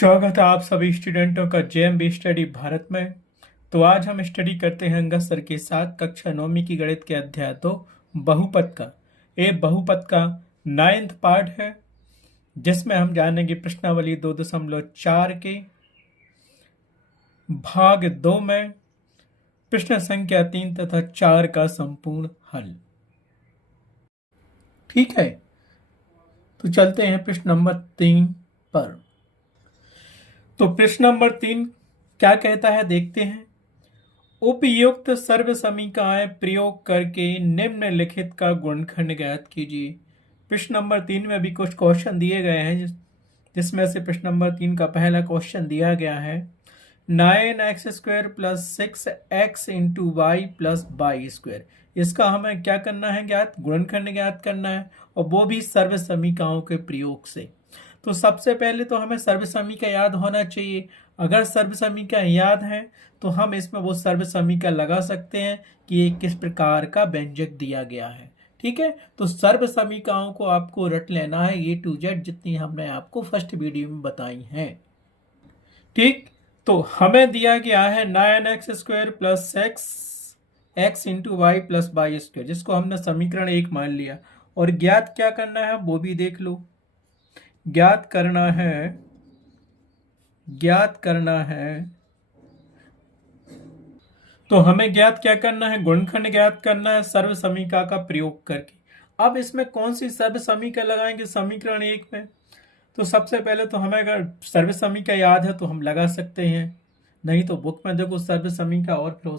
स्वागत है आप सभी स्टूडेंटों का जेएमबी स्टडी भारत में। तो आज हम स्टडी करते हैं अंगद सर के साथ कक्षा 9वीं की गणित के अध्याय बहुपद का। ये बहुपद का 9th पार्ट है जिसमें हम जानेंगे प्रश्नावली 2.4 के भाग 2 में प्रश्न संख्या 3 तथा 4 का संपूर्ण हल। ठीक है, तो चलते हैं प्रश्न नंबर 3 पर। तो प्रश्न नंबर 3 क्या कहता है देखते हैं। उपयुक्त सर्व समीकरण प्रयोग करके निम्नलिखित का गुणनखंड ज्ञात कीजिए। प्रश्न नंबर 3 में भी कुछ क्वेश्चन दिए गए हैं जिसमें से प्रश्न नंबर 3 का पहला क्वेश्चन दिया गया है 9x² + 6x × y + y²। इसका हमें क्या करना है, गुणनखंड ज्ञात करना है, और वो भी सर्व समीकरणों के प्रयोग से। तो सबसे पहले तो हमें सर्व समीकरण याद होना चाहिए। अगर सर्व समीकरण याद है तो हम इसमें वो सर्व समीकरण लगा सकते हैं कि ये किस प्रकार का व्यंजक दिया गया है। ठीक है, तो सर्व समीकरणों को आपको रट लेना है A to Z, जितनी हमने आपको फर्स्ट वीडियो में बताई हैं। ठीक, तो हमें दिया गया है 9x² + 6x × y + y², जिसको हमने समीकरण 1 मान लिया, और ज्ञात क्या करना है वो भी देख लो। ज्ञात करना है तो हमें ज्ञात क्या करना है, गुणनखंड ज्ञात करना है सर्व समीकरण का प्रयोग करके। अब इसमें कौन सी सर्व समीकरण लगाएंगे समीकरण 1 में। तो सबसे पहले तो हमें अगर सर्व समीकरण याद है तो हम लगा सकते हैं, नहीं तो बुक में देखो सर्व समीकरण, और फिर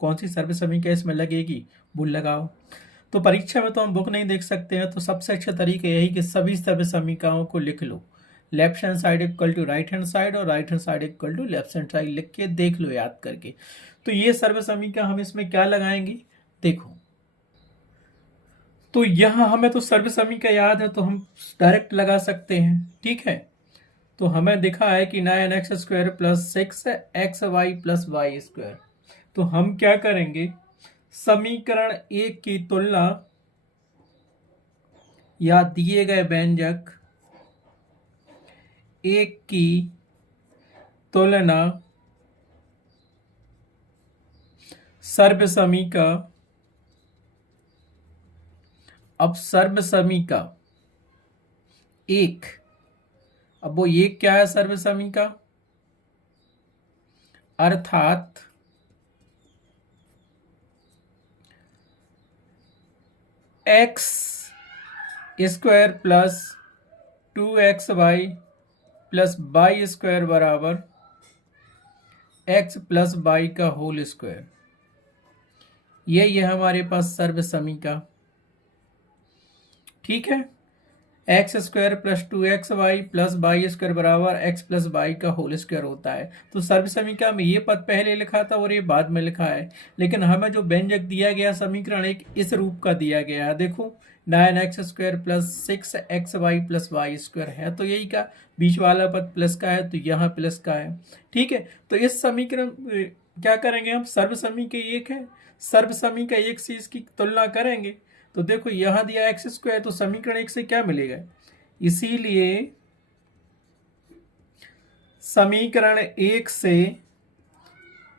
कौन सी सर्व समीकरण इसमें लगेगी वो लगाओ। तो परीक्षा में तो हम बुक नहीं देख सकते हैं, तो सबसे अच्छा तरीका यही कि सभी सर्व समीकरणों को लिख लो। Left hand side equal to right hand side और right hand side equal to left hand side लिख के देख लो याद करके। तो ये सर्व समीकरण हम इसमें क्या लगाएंगे देखो। तो यहाँ हमें तो सर्व समीकरण याद है तो हम डायरेक्ट लगा सकते हैं। ठीक है, तो हमें दिखा है कि 9x² + 6xy + y²। तो हम क्या करेंगे, समीकरण 1 की तुलना या दिए गए व्यंजक 1 की तुलना सर्व समीकरण। अब सर्व समीकरण 1, अब वो 1 क्या है सर्व समीकरण, अर्थात x² + 2xy + y² बराबर x + y का होल स्क्वायर। यही है हमारे पास सर्व समीकरण। ठीक है, x² + 2xy + y² बराबर x + y का होल स्क्वायर होता है। तो सर्व समीकरण में ये पद पहले लिखा था और ये बाद में लिखा है, लेकिन हमें जो व्यंजक दिया गया समीकरण 1 इस रूप का दिया गया है। देखो 9x² + 6xy + y² है, तो यही का बीच वाला पद प्लस का है, तो यहाँ प्लस का है। ठीक है, तो इस समीकरण क्या करेंगे हम, सर्व समीकरण 1 है, सर्व समीकरण 1 से इसकी तुलना करेंगे। तो देखो यहां दिया x², तो समीकरण 1 से क्या मिलेगा, इसीलिए समीकरण 1 से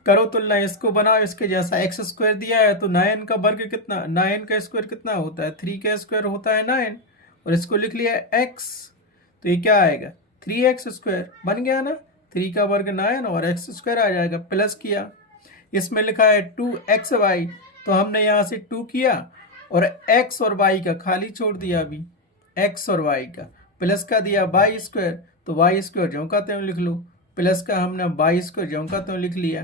करो तुलना, इसको बनाओ इसके जैसा। x² दिया है तो 9 का वर्ग कितना, 9 का स्क्वायर कितना होता है, 3 का स्क्वायर होता है 9, और इसको लिख लिया x, तो ये क्या आएगा 3x² बन गया ना, 3 का वर्ग 9 और x² आ जाएगा, प्लस किया। इसमें लिखा है 2xy, तो हमने यहाँ से 2 किया और x और y का खाली छोड़ दिया, अभी x और y का, प्लस का दिया y², तो y² ज्यों का त्यों लिख लो, प्लस का हमने y² ज्यों का त्यों लिख लिया,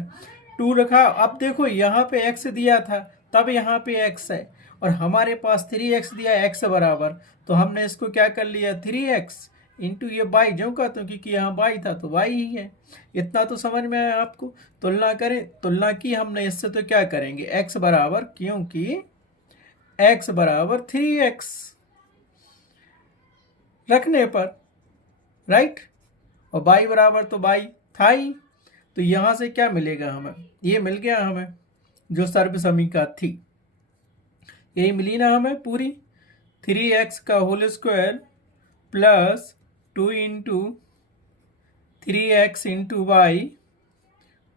2 रखा। अब देखो यहाँ पे x दिया था तब यहाँ पे x है, और हमारे पास 3x दिया x बराबर, तो हमने इसको क्या कर लिया 3x इंटू ये y ज्यों का त्यों, क्योंकि यहाँ y था तो y ही है। इतना तो समझ में आया आपको। तुलना करें, तुलना की हमने इससे, तो क्या करेंगे x बराबर, क्योंकि x बराबर 3x रखने पर, राइट, और y बराबर तो y था ही, तो यहां से क्या मिलेगा हमें, ये मिल गया हमें जो सर्व समीकरण थी, यही मिली ना हमें पूरी, 3x का whole square plus 2 into 3x into Y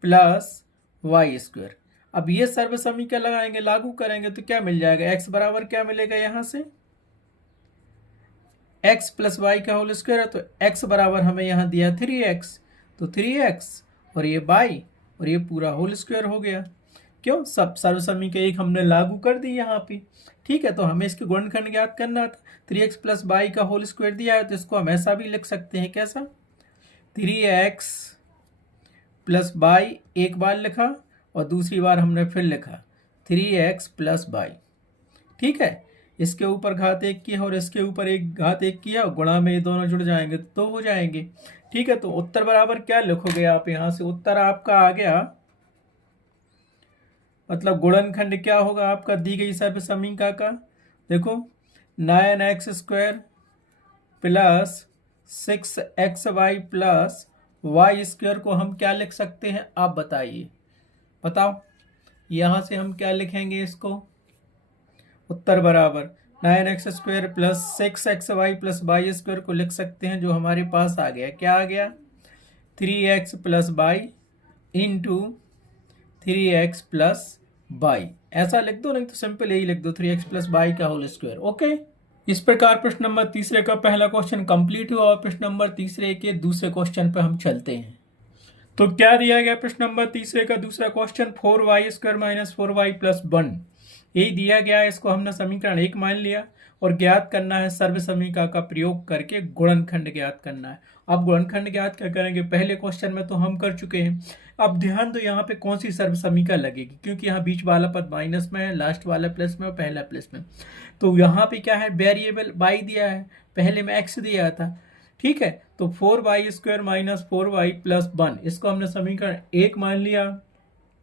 plus Y square. अब ये सर्व समीकरण लगाएंगे, लागू करेंगे तो क्या मिल जाएगा, x बराबर क्या मिलेगा, यहां से x प्लस वाई का होल स्क्वायर है, तो x बराबर हमें यहां दिया 3x, तो 3x और ये y और ये पूरा होल स्क्वायर हो गया। क्यों, सब सर्व समीकरण एक हमने लागू कर दी यहाँ पे। ठीक है, तो हमें इसके गुणनखंड ज्ञात करना था। 3x प्लस वाई का होल स्क्वायर दिया है, तो इसको हम ऐसा भी लिख सकते हैं, कैसा, 3x प्लस वाई एक बार लिखा और दूसरी बार हमने फिर लिखा 3x प्लस वाई। ठीक है, इसके ऊपर घात एक किया और इसके ऊपर एक घात एक किया, गुणा में ये दोनों जुड़ जाएंगे तो 2 हो जाएंगे। ठीक है, तो उत्तर बराबर क्या लिखोगे आप, यहां से उत्तर आपका आ गया, मतलब गुणनखंड क्या होगा आपका दी गई सर्व समीकरण का, देखो 9x square plus 6xy plus Y square को हम क्या लिख सकते हैं, आप बताइए, बताओ यहां से हम क्या लिखेंगे इसको, उत्तर बराबर 9x square plus 6xy plus Y square को लिख सकते हैं, जो हमारे पास आ गया, क्या आ गया, 3x plus Y into 3x plus Y, ऐसा लिख दो, नहीं तो सिंपल यही लिख दो 3x प्लस वाई का होल स्क्वायर। ओके, इस प्रकार प्रश्न नंबर तीसरे का पहला क्वेश्चन कंप्लीट हुआ और प्रश्न नंबर तीसरे के दूसरे क्वेश्चन पर हम चलते हैं। तो क्या दिया गया प्रश्न नंबर तीसरे का दूसरा question, 4y square minus 4y plus 1, यही दिया गया है। इसको हमने समीकरण 1 मान लिया और ज्ञात करना है सर्व समीकरण का प्रयोग करके गुणनखंड ज्ञात करना है। अब गुणनखंड ज्ञात क्या करेंगे, पहले क्वेश्चन में तो हम कर चुके हैं। अब ध्यान दो यहाँ पे कौन सी सर्व समीकरण लगेगी, क्योंकि यहाँ बीच वाला पद माइनस में है, लास्ट वाला प्लस में और पहला प्लस में। तो यहाँ पे क्या है, वेरिएबल y दिया है, पहले में x दिया था। ठीक है, तो 4y square minus 4y plus 1, इसको हमने समीकरण 1 मान लिया।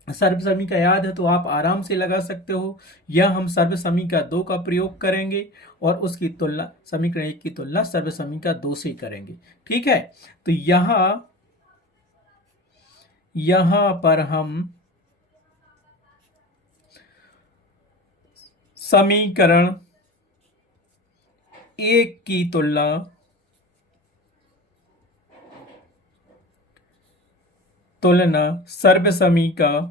सर्व समीकरण याद है तो आप आराम से लगा सकते हो, या हम सर्व समीकरण 2 का प्रयोग करेंगे और उसकी तुलना समीकरण 1 की तुलना सर्व समीकरण 2 से करेंगे। ठीक है, तो यहां पर हम समीकरण 1 की तुलना सर्व समीकरण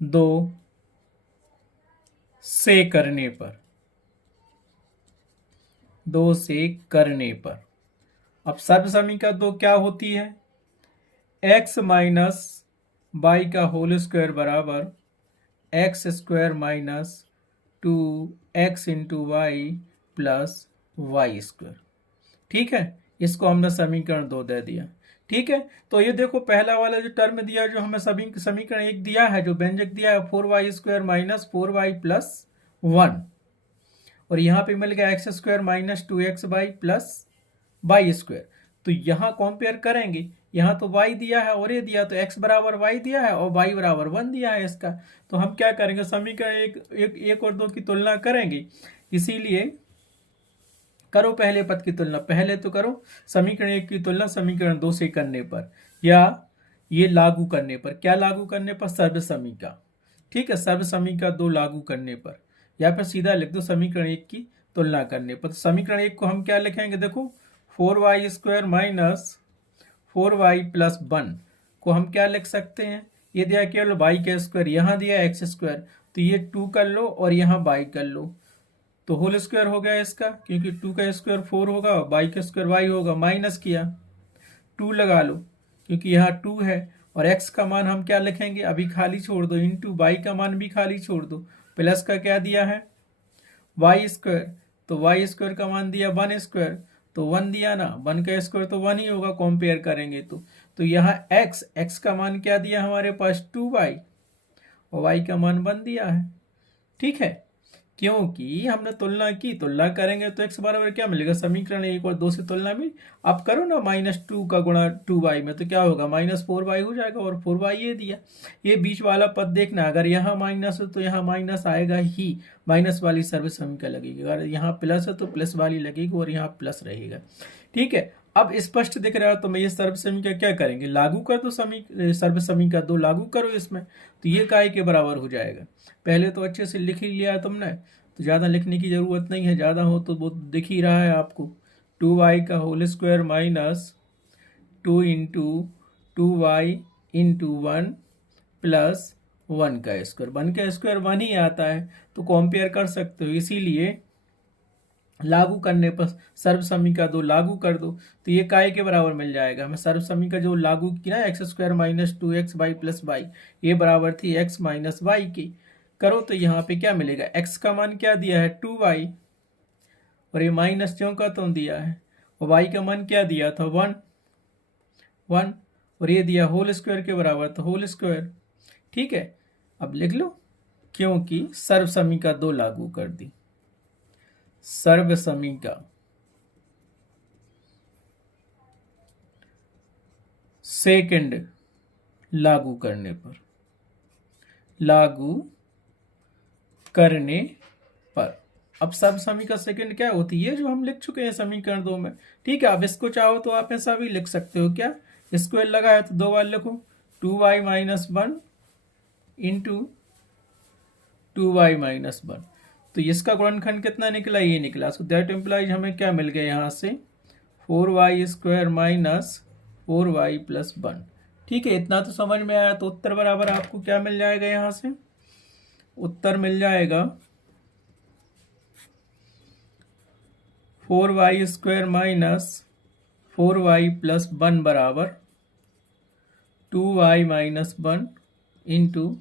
2 से करने पर अब सर्व समीकरण 2 क्या होती है, x माइनस वाई का होल स्क्वायर बराबर x square minus 2x into Y plus Y square. ठीक है, इसको हमने समीकरण 2 दे दिया। ठीक है, तो ये देखो पहला वाला जो टर्म दिया, जो हमें समीकरण 1 दिया है, जो व्यंजक दिया है 4y square minus 4y plus 1, और यहाँ पे मिल गया X square minus 2xy plus Y square. तो यहाँ कंपेयर करेंगे, यहाँ तो y दिया है और ये दिया, तो x बराबर y दिया है और y बराबर 1 दिया है इसका। तो हम क्या करेंगे, समीकरण एक और 2 की तुलना करेंगे। इसीलिए करो पहले पद की तुलना, पहले तो करो समीकरण 1 की तुलना समीकरण 2 से करने पर, या ये लागू करने पर, क्या लागू करने पर, सर्व समीकरण। ठीक है, सर्व समीकरण 2 लागू करने पर, या फिर सीधा लिख दो समीकरण 1 की तुलना करने पर। समीकरण 1 को हम क्या लिखेंगे, देखो 4y square minus 4y plus 1 को हम क्या लिख सकते हैं, ये दिया केवल y का स्क्वायर, यहाँ दिया x स्क्वायर, तो ये 2 कर लो और यहाँ y कर लो, तो होल स्क्वायर हो गया इसका, क्योंकि 2 का स्क्वायर 4 होगा, y का स्क्वायर y होगा, माइनस किया 2 लगा लो, क्योंकि यहाँ 2 है, और x का मान हम क्या लिखेंगे, अभी खाली छोड़ दो, इंटू y का मान भी खाली छोड़ दो, प्लस का क्या दिया है y स्क्वायर, तो y स्क्वायर का मान दिया 1 स्क्वायर, तो 1 दिया ना, 1 का स्क्वायर तो 1 ही होगा कंपेयर करेंगे तो यहाँ x का मान क्या दिया हमारे पास 2y, और y का मान 1 दिया है। ठीक है, क्योंकि हमने तुलना करेंगे तो x बराबर क्या मिलेगा, समीकरण 1 और 2 से तुलना में अब करो ना, -2 का गुणा 2y में, तो क्या होगा, -4y हो जाएगा, और 4y ये दिया। ये बीच वाला पद देखना, अगर यहाँ माइनस हो तो यहाँ माइनस आएगा ही, माइनस वाली सर्व समीकरण लगेगी, अगर यहाँ प्लस है तो प्लस वाली लगेगी और यहाँ प्लस रहेगा। ठीक है, अब स्पष्ट दिख रहा है, तो मैं ये सर्व समीकरण क्या करेंगे, लागू कर दो, सर्व समीकरण 2 लागू करो इसमें, तो ये काय के बराबर हो जाएगा। पहले तो अच्छे से लिख ही लिया तुमने, तो ज़्यादा लिखने की ज़रूरत नहीं है, ज़्यादा हो तो वो दिख ही रहा है आपको। 2y का whole square minus 2 into 2y into 1 plus 1 का स्क्वायर। 1 का स्क्वायर 1 ही आता है, तो कंपेयर कर सकते हो। इसीलिए लागू करने पर सर्व समीका 2 लागू कर दो तो ये काय के बराबर मिल जाएगा हमें। सर्व समीका जो लागू की ना X square minus 2xy plus Y, ये बराबर थी x माइनस वाई की। करो तो यहाँ पे क्या मिलेगा, x का मान क्या दिया है 2y, और ये माइनस क्यों का तो दिया है, और y का मान क्या दिया था 1, और ये दिया होल स्क्वायर के बराबर तो होल स्क्वायर। ठीक है, अब लिख लो, क्योंकि सर्व समीका 2 लागू कर दी। सर्व समीका सेकंड लागू करने पर, अब सर्व समीका सेकंड क्या होती है, जो हम लिख चुके हैं समीकरण 2 में। ठीक है, अब इसको चाहो तो आप ऐसा भी लिख सकते हो, क्या स्क्वायर लगा है तो 2 बार लिखो, 2y minus 1 into 2y minus 1। तो इसका गुणनखंड कितना निकला, ये निकला। सो दैट इम्प्लाइज हमें क्या मिल गया यहाँ से 4y square minus 4y plus 1। ठीक है, इतना तो समझ में आया। तो उत्तर बराबर आपको क्या मिल जाएगा, यहाँ से उत्तर मिल जाएगा 4y square minus 4y plus 1 बराबर 2y minus 1 into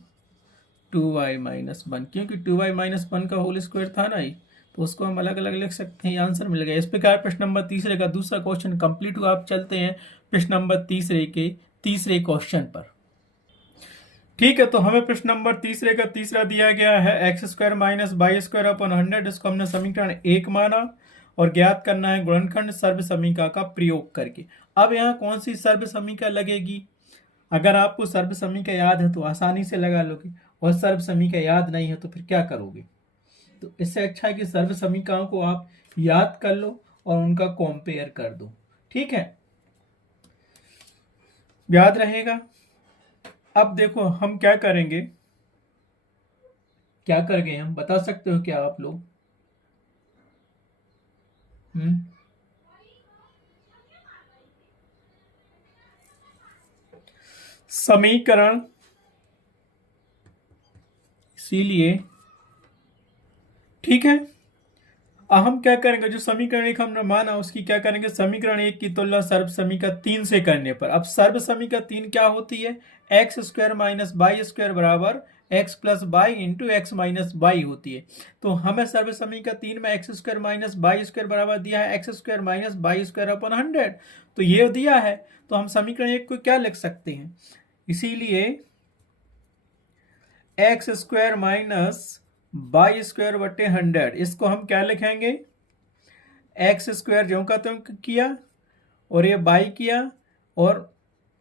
2y minus 1, क्योंकि 2y माइनस 1 का होल स्क्वायर था ना ही, तो उसको हम अलग अलग लिख सकते हैं, आंसर मिल गया। इस प्रकार प्रश्न नंबर तीसरे का दूसरा क्वेश्चन कंप्लीट हुआ। आप चलते हैं प्रश्न नंबर तीसरे के तीसरे क्वेश्चन पर। ठीक है, तो हमें प्रश्न नंबर तीसरे का तीसरा दिया गया है x square minus Y square upon 100। इसको हमने समीकरण 1 माना और ज्ञात करना है गुणनखंड सर्व समीका का प्रयोग करके। अब यहाँ कौन सी सर्व समीका लगेगी, अगर आपको सर्व समीका याद है तो आसानी से लगा लोगे, और सर्व समीका याद नहीं है तो फिर क्या करोगे। तो इससे अच्छा है कि सर्व समीकाओं को आप याद कर लो और उनका कंपेयर कर दो। ठीक है, याद रहेगा। अब देखो हम क्या करेंगे, क्या कर गए हम बता सकते हो क्या आप लोग। समीकरण, इसीलिए ठीक है, अब हम क्या करेंगे, जो समीकरण 1 हमने माना उसकी क्या करेंगे, समीकरण 1 की तुलना सर्व समीका 3 से करने पर। अब सर्व समीका 3 क्या होती है, x square minus Y square बराबर x plus Y into x minus y होती है। तो हमें सर्व समीका 3 में x square minus Y square बराबर दिया है x square minus Y square upon 100, तो ये दिया है। तो हम समीकरण 1 को क्या लिख सकते हैं, इसीलिए X square minus by square बटे 100, इसको हम क्या लिखेंगे, एक्स स्क्वायर जो का तुम किया और ये बाई किया और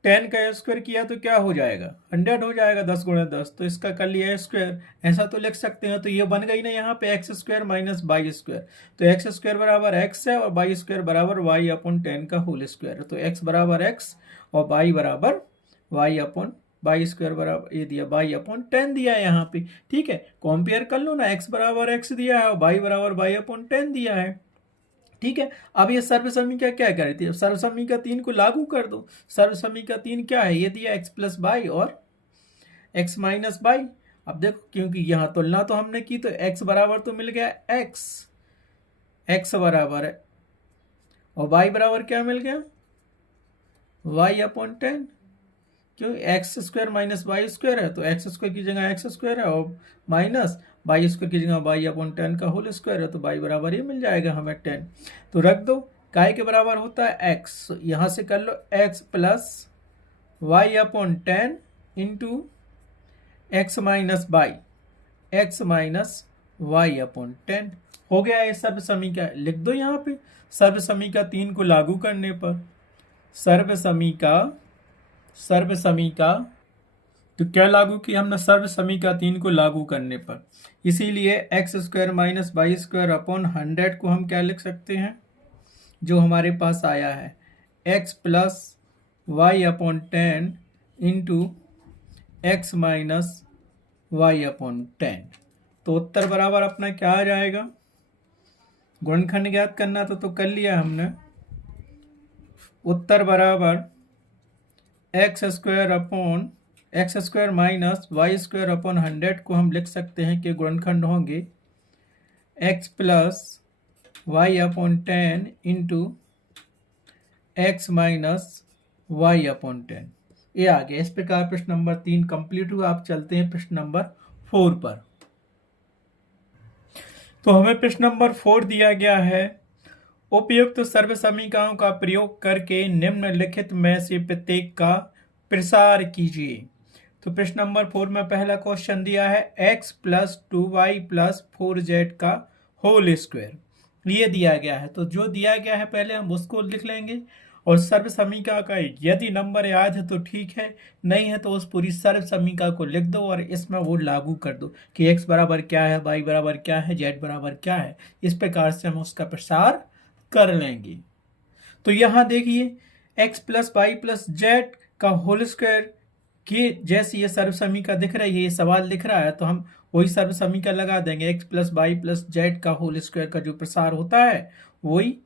10 का स्क्वायर किया तो क्या हो जाएगा 100 हो जाएगा, 10 गुणा 10, तो इसका कर लिया स्क्वायर, ऐसा तो लिख सकते हैं। तो ये बन गई ना यहाँ पे x square minus by square, तो एक्स स्क्वायर बराबर एक्स है और बाई स्क्वायर बराबर वाई अपॉन 10 का होल स्क्वायर है। तो एक्स बराबर एक्स और बाई बराबर वाई अपॉन बाई स्क्वायर बराबर ये दिया बाई अपॉन 10 दिया है यहाँ पे। ठीक है, कंपेयर कर लो ना, एक्स बराबर एक्स दिया है और बाई बराबर बाई अपॉन 10 दिया है। ठीक है, अब ये सर्व समीका क्या कह रही थी, सर्व समीका 3 को लागू कर दो। सर्व समीका 3 क्या है, ये दिया एक्स प्लस बाई और एक्स माइनस बाई। अब देखो, क्योंकि यहाँ तुलना तो हमने की तो एक्स बराबर तो मिल गया एक्स बराबर है और वाई बराबर क्या मिल गया वाई अपॉन 10, क्यों X square minus Y square है तो एक्स स्क्वायर की जगह एक्स स्क्वायर है और माइनस वाई स्क्वायर की जगह वाई अपॉन 10 का होल स्क्वायर है, तो वाई बराबर ये मिल जाएगा हमें 10। तो रख दो, काय के बराबर होता है एक्स, यहाँ से कर लो x plus Y upon 10 into x minus by x minus Y upon 10 हो गया। ये सर्व समीका लिख दो यहाँ पे। सर्व समीका 3 को लागू करने पर सर्व समीका तो क्या लागू किया हमने, सर्व समीका 3 को लागू करने पर, इसीलिए X square minus Y square upon 100 को हम क्या लिख सकते हैं, जो हमारे पास आया है X plus Y upon 10 into x minus Y upon 10 तो उत्तर बराबर अपना क्या आ जाएगा, गुणनखंड ज्ञात करना तो कर लिया हमने। उत्तर बराबर x square minus Y square upon 100 को हम लिख सकते हैं कि गुणनखंड होंगे X plus Y upon 10 into x minus Y upon 10। ये आ गया। इस प्रकार प्रश्न नंबर 3 कंप्लीट हुआ। आप चलते हैं प्रश्न नंबर 4 पर। तो हमें प्रश्न नंबर 4 दिया गया है, उपयुक्त सर्व समीकरणों का प्रयोग करके निम्नलिखित में से प्रत्येक का प्रसार कीजिए। तो प्रश्न नंबर 4 में पहला क्वेश्चन दिया है x plus 2y plus 4z का होल स्क्वायर, ये दिया गया है। तो जो दिया गया है पहले हम उसको लिख लेंगे, और सर्व समीकरण का यदि नंबर याद है तो ठीक है, नहीं है तो उस पूरी सर्व समीकरण को लिख दो और इसमें वो लागू कर दो कि x बराबर क्या है, y बराबर क्या है, z बराबर क्या है। इस प्रकार से हम उसका प्रसार कर लेंगे। तो यहां देखिए x plus Y plus Z का होल स्क्वायर की जैसे ये सर्व समीकरण दिख रही है, ये सवाल दिख रहा है, तो हम वही सर्व समीकरण लगा देंगे। x plus Y plus Z का होल स्क्वायर का जो प्रसार होता है वही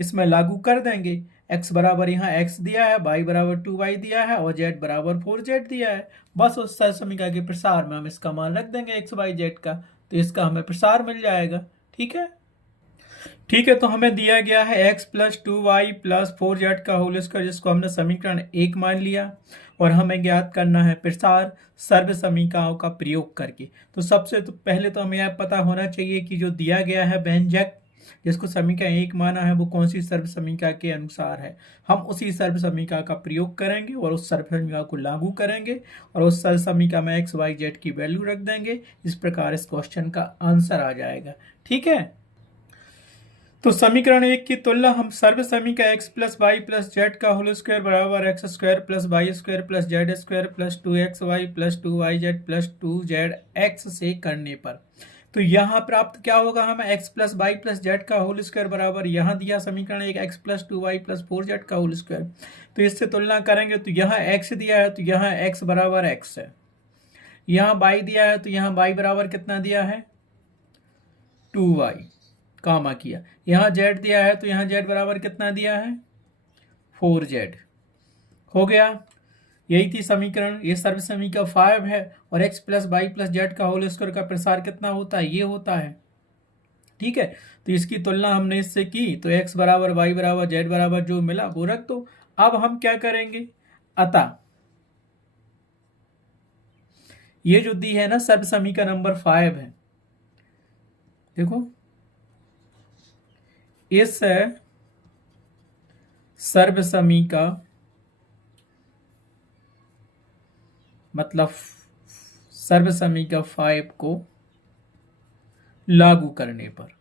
इसमें लागू कर देंगे। x बराबर यहाँ x दिया है, y बराबर 2y दिया है और z बराबर 4z दिया है। बस उस सर्व समीकरण के प्रसार में हम इसका मान रख देंगे x y z का, तो इसका हमें प्रसार मिल जाएगा। ठीक है, ठीक है। तो हमें दिया गया है x plus 2y plus 4z का होल स्क्वायर, जिसको हमने समीकरण 1 मान लिया, और हमें ज्ञात करना है प्रसार सर्व समीकरणों का प्रयोग करके। तो सबसे तो पहले तो हमें यह पता होना चाहिए कि जो दिया गया है व्यंजक जिसको समीकरण 1 माना है वो कौन सी सर्व समीकरण के अनुसार है। हम उसी सर्व समीकरण का प्रयोग करेंगे और उस सर्व समीकरण को लागू करेंगे और उस सर्व समीकरण में x y z की वैल्यू रख देंगे। इस प्रकार इस क्वेश्चन का आंसर आ जाएगा। ठीक है, तो समीकरण 1 की तुलना हम सर्व समीकरण x plus Y plus Z का होल स्क्वायर बराबर x square plus Y square plus Z square plus 2xy plus 2yz plus 2zx से करने पर, तो यहाँ प्राप्त क्या होगा हमें x plus Y plus Z का होल स्क्वायर बराबर, यहाँ दिया समीकरण 1 x plus 2y plus 4z का होल स्क्वायर, तो इससे तुलना करेंगे तो यहाँ x दिया है तो यहाँ x बराबर x है, यहाँ y दिया है तो यहाँ y बराबर कितना दिया है 2y, कामा किया। यहाँ z दिया है तो यहाँ z बराबर कितना दिया है 4z। हो गया, यही थी समीकरण। ये सर्व समीकरण 5 है, और x plus Y plus Z का होल स्क्वायर का प्रसार कितना होता है, ये होता है। ठीक है, तो इसकी तुलना हमने इससे की तो x बराबर वाई बराबर जेड बराबर जो मिला वो रख दो। अब हम क्या करेंगे, अतः ये जो दी है ना सर्व समीकरण नंबर 5 है, देखो इस सर्व समीकरण मतलब सर्व समीकरण 5 को लागू करने पर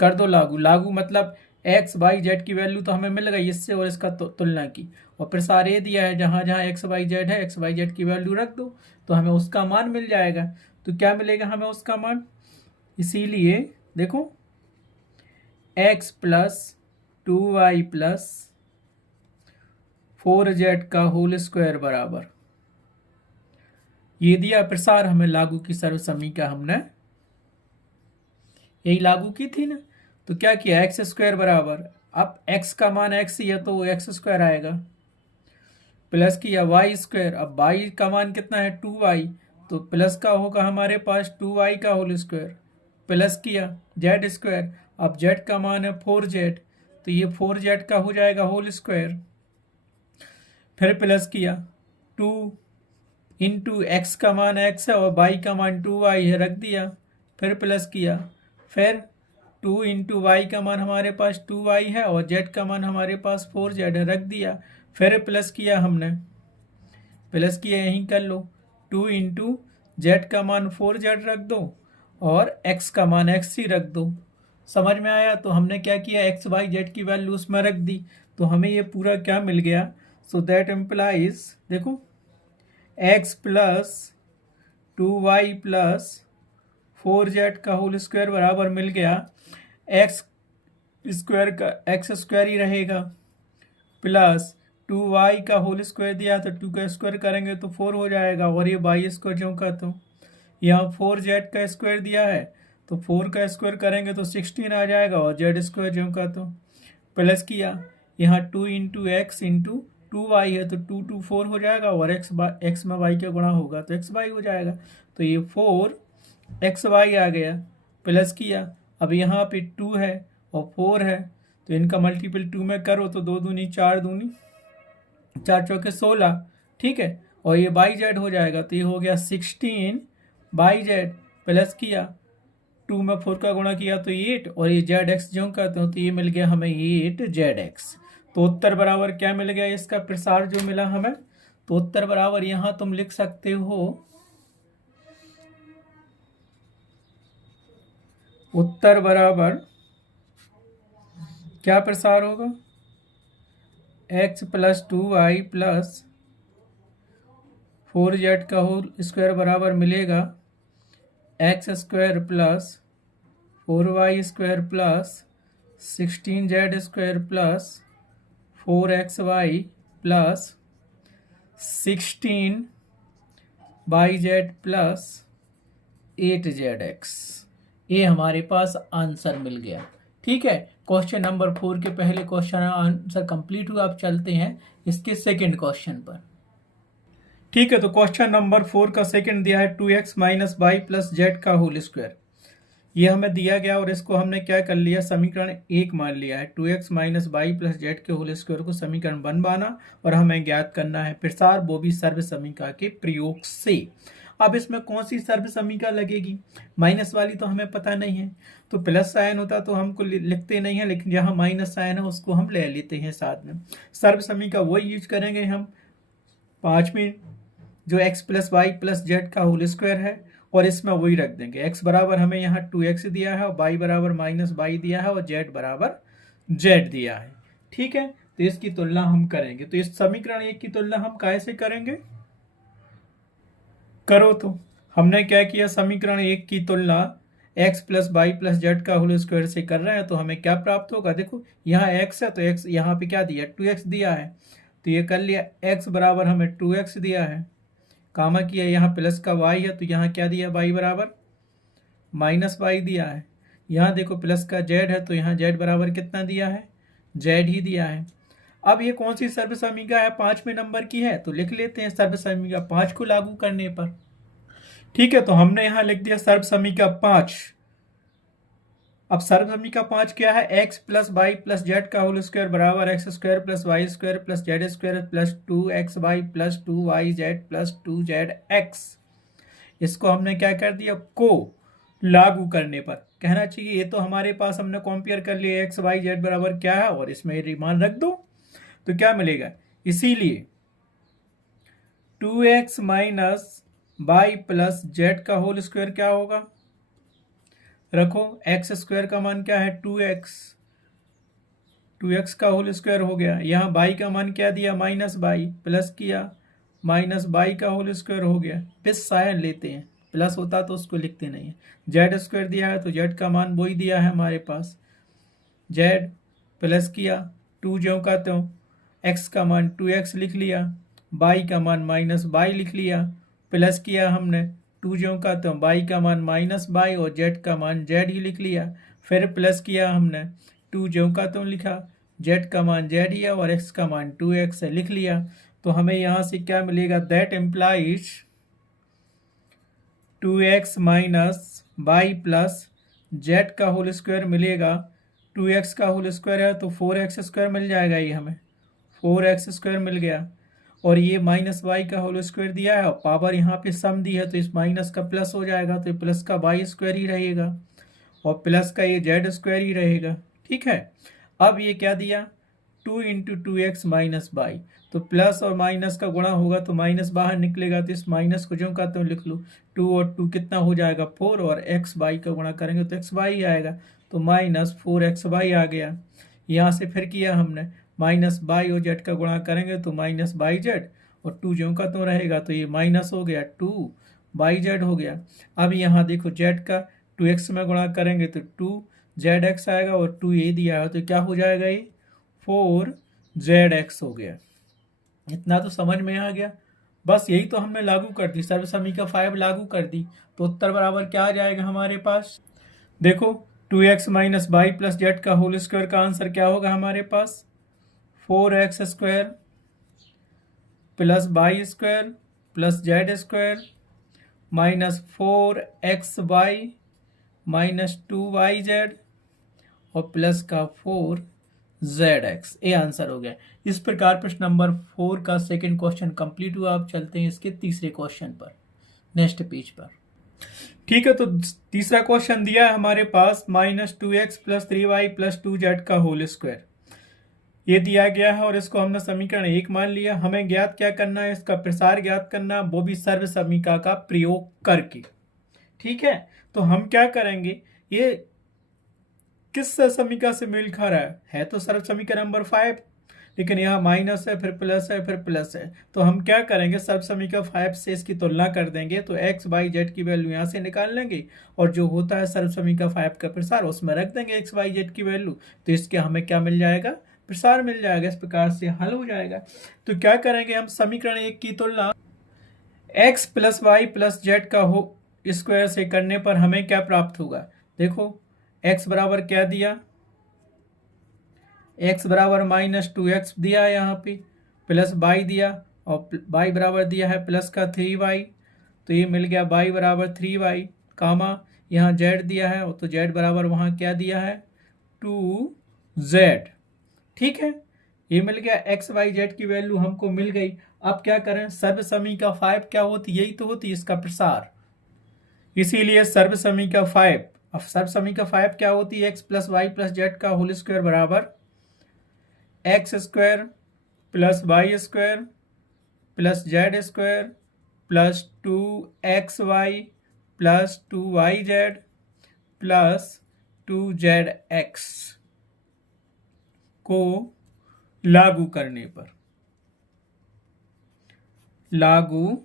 कर दो लागू मतलब x y z की वैल्यू तो हमें मिल गई इससे, और इसका तुलना की, और प्रसार ये दिया है जहां जहां x y z है x y z की वैल्यू रख दो तो हमें उसका मान मिल जाएगा। तो क्या मिलेगा हमें उसका मान, इसीलिए देखो x plus 2y plus 4z का होल स्क्वायर बराबर, ये दिया प्रसार, हमें लागू की सर्व समीकरण हमने यही लागू की थी ना। तो क्या किया एक्स स्क्वायर बराबर, अब x का मान x ही है तो वो एक्स स्क्वायर आएगा, प्लस किया वाई स्क्वायर, अब y का मान कितना है 2y, तो प्लस का होगा हमारे पास 2y का होल स्क्वायर, प्लस किया z स्क्वायर, अब z का मान है 4z तो ये 4z का हो जाएगा होल स्क्वायर, फिर प्लस किया 2 इंटू एक्स का मान x है और y का मान 2y है, रख दिया, फिर प्लस किया, फिर 2 इंटू वाई का मान हमारे पास 2y है और z का मान हमारे पास 4z है, रख दिया, फिर प्लस किया, हमने प्लस किया यहीं कर लो, 2 इंटू जेड का मान 4z रख दो और x का मान x ही रख दो। समझ में आया? तो हमने क्या किया, x y z की वैल्यू उसमें रख दी, तो हमें ये पूरा क्या मिल गया, सो दैट इम्प्लाइज देखो x plus 2y plus 4z का होल स्क्वायर बराबर मिल गया x स्क्वायर का x स्क्वायर ही रहेगा प्लस 2y का होल स्क्वायर दिया तो 2 का स्क्वायर करेंगे तो 4 हो जाएगा, और ये y स्क्वायर जो कहते हो, यहाँ 4z का स्क्वायर दिया है तो 4 का स्क्वायर करेंगे तो 16 आ जाएगा, और z स्क्वायर जो कहते हो प्लस किया, यहाँ 2 इंटू एक्स इंटू 2y है तो 2 2 4 हो जाएगा, और x में y का गुणा होगा तो xy हो जाएगा, तो ये 4xy आ गया। प्लस किया, अब यहाँ पे 2 है और 4 है तो इनका मल्टीपल 2 में करो तो 2 दूनी 4 दूनी 4 चौके 16, ठीक है, और ये बाई जेड हो जाएगा तो ये हो गया 16 बाई जेड। प्लस किया, 2 में 4 का गुणा किया तो 8, और ये जेड एक्स जो कहते हो तो ये मिल गया हमें 8 जेड एक्स। तो उत्तर बराबर क्या मिल गया इसका प्रसार जो मिला हमें, तो उत्तर बराबर यहाँ तुम लिख सकते हो, उत्तर बराबर क्या प्रसार होगा, x plus 2y plus 4z का होल स्क्वायर बराबर मिलेगा x square plus 4y square plus 16z square plus 4xy plus 16yz plus 8zx। ये हमारे पास आंसर मिल गया। ठीक है, क्वेश्चन नंबर 4 के पहले क्वेश्चन आंसर कंप्लीट हुआ। आप चलते हैं इसके सेकंड क्वेश्चन पर। ठीक है, तो क्वेश्चन नंबर 4 का सेकंड दिया है 2x minus Y plus Z का होल स्क्वायर। ये हमें दिया गया और इसको हमने क्या कर लिया, समीकरण 1 मान लिया है। 2x minus Y plus Z के होल स्क्वायर को समीकरण 1 माना और हमें ज्ञात करना है प्रसार, वो भी सर्व समीका के प्रयोग से। अब इसमें कौन सी सर्व समीका लगेगी, माइनस वाली तो हमें पता नहीं है, तो प्लस साइन होता तो हमको लिखते नहीं है, लेकिन जहाँ माइनस साइन है उसको हम ले लेते हैं साथ में। सर्व समीका वही यूज करेंगे हम 5वीं, जो x plus Y plus Z का होल स्क्वायर है, और इसमें वही रख देंगे। x बराबर हमें यहाँ 2x दिया है, और y बराबर माइनस वाई दिया है, और z बराबर z दिया है। ठीक है, तो इसकी तुलना हम करेंगे। तो इस समीकरण 1 की तुलना हम कैसे करेंगे, करो तो हमने क्या किया, समीकरण 1 की तुलना x plus Y plus Z का होल स्क्वायर से कर रहे हैं, तो हमें क्या प्राप्त होगा। देखो यहाँ x है तो x यहाँ पे क्या दिया, 2x दिया है, तो ये कर लिया। x बराबर हमें 2x दिया है, कामा किया, यहाँ प्लस का y है तो यहाँ क्या दिया, y बराबर माइनस वाई दिया है। यहाँ देखो प्लस का z है तो यहाँ z बराबर कितना दिया है, z ही दिया है। अब ये कौन सी सर्व समीका है, 5वें नंबर की है, तो लिख लेते हैं सर्व समीका 5 को लागू करने पर। ठीक है, तो हमने यहाँ लिख दिया सर्व समीका 5। अब सर्व समीका 5 क्या है, x plus Y plus Z का होल स्क्वायर बराबर x square plus Y square plus Z square plus 2xy plus 2yz plus 2zx। इसको हमने क्या कर दिया, को लागू करने पर कहना चाहिए। ये तो हमारे पास हमने कंपेयर कर लिया x y z बराबर क्या है, और इसमें मान रख दो तो क्या मिलेगा। इसीलिए 2x minus Y plus Z का होल स्क्वायर क्या होगा, रखो एक्स स्क्वायर का मान क्या है 2x का होल स्क्वायर हो गया। यहाँ बाई का मान क्या दिया, माइनस बाई, प्लस किया माइनस बाई का होल स्क्वायर हो गया। प्लस साइन लेते हैं, प्लस होता तो उसको लिखते नहीं है। जेड स्क्वायर दिया है तो जेड का मान वही दिया है हमारे पास, जेड, प्लस किया 2 जो कहते हो, एक्स का मान 2x लिख लिया, बाई का मान माइनस बाई लिख लिया, प्लस किया हमने 2 जो कहते हो, बाई का मान माइनस बाई, और जेड का मान जेड ही लिख लिया। फिर प्लस किया हमने 2 जो कहते हो लिखा, जेड का मान जेड ही है और एक्स का मान 2x है, लिख लिया। तो हमें यहाँ से क्या मिलेगा, that implies 2x minus Y plus Z का होल स्क्वायर मिलेगा। 2x का होल स्क्वायर है तो 4x स्क्वायर मिल जाएगा, ये हमें 4x स्क्वायर मिल गया, और ये माइनस वाई का होल स्क्वायर दिया है, और पावर यहाँ पे सम दी है तो इस माइनस का प्लस हो जाएगा, तो प्लस का वाई स्क्वायर ही रहेगा, और प्लस का ये जेड स्क्वायर ही रहेगा। ठीक है, अब ये क्या दिया, 2 इंटू 2x माइनस वाई, तो प्लस और माइनस का गुणा होगा तो माइनस बाहर निकलेगा, तो इस माइनस को जो कहते हो लिख लो, 2 और 2 कितना हो जाएगा 4, और x वाई का गुणा करेंगे तो x वाई आएगा, तो माइनस 4x वाई आ गया। यहाँ से फिर किया हमने माइनस बाई और जेड का गुणा करेंगे तो माइनस बाई जेड, और 2 जो का तो रहेगा तो ये माइनस हो गया 2 बाई जेड हो गया। अब यहाँ देखो जेड का 2x में गुणा करेंगे तो 2zx आएगा, और 2 ये दिया है तो क्या हो जाएगा, ये 4zx हो गया। इतना तो समझ में आ गया। बस यही तो हमने लागू कर दी, सर्व समीकरण 5 लागू कर दी, तो उत्तर बराबर क्या आ जाएगा हमारे पास? देखो 2x minus Y plus Z का होल स्क्वायर का आंसर क्या होगा हमारे पास? 4x square plus Y square plus Z square minus 4xy minus 2yz और प्लस का 4zx। ये आंसर हो गया। इस प्रकार प्रश्न नंबर 4 का सेकंड क्वेश्चन कंप्लीट हुआ। अब चलते हैं इसके तीसरे क्वेश्चन पर, नेक्स्ट पेज पर। ठीक है, तो तीसरा क्वेश्चन दिया है हमारे पास -2x plus 3y plus 2z का होल स्क्वायर, ये दिया गया है और इसको हमने समीकरण 1 मान लिया। हमें ज्ञात क्या करना है? इसका प्रसार ज्ञात करना, वो भी सर्व समीकरण का प्रयोग करके। ठीक है, तो हम क्या करेंगे, ये किस समीकरण से मेल खा रहा है तो सर्व समीकरण नंबर 5, लेकिन यहाँ माइनस है, फिर प्लस है, फिर प्लस है, तो हम क्या करेंगे, सर्व समीकरण 5 से इसकी तुलना कर देंगे, तो x y z की वैल्यू यहाँ से निकाल लेंगे और जो होता है सर्व समीकरण 5 का प्रसार उसमें रख देंगे x y z की वैल्यू, तो इसके हमें क्या मिल जाएगा? प्रसार मिल जाएगा। इस प्रकार से हल हो जाएगा। तो क्या करेंगे हम, समीकरण 1 की तुलना x plus Y plus Z का हो स्क्वायर से करने पर हमें क्या प्राप्त होगा? देखो x बराबर क्या दिया, x बराबर -2x दिया है यहाँ पे, प्लस y दिया और y बराबर दिया है प्लस का 3y, तो ये मिल गया y बराबर 3y कामा यहाँ z दिया है तो z बराबर वहाँ क्या दिया है 2z। ठीक है, ये मिल गया x y z की वैल्यू हमको मिल गई। अब क्या करें, सर्व समीकरण 5 क्या होती, यही तो होती इसका प्रसार, इसीलिए सर्व समीकरण 5, अब सर्व समीकरण 5 क्या होती है, x plus Y plus Z का होल स्क्वायर बराबर x square plus Y square plus Z square plus 2xy plus 2yz plus 2zx को लागू करने पर, लागू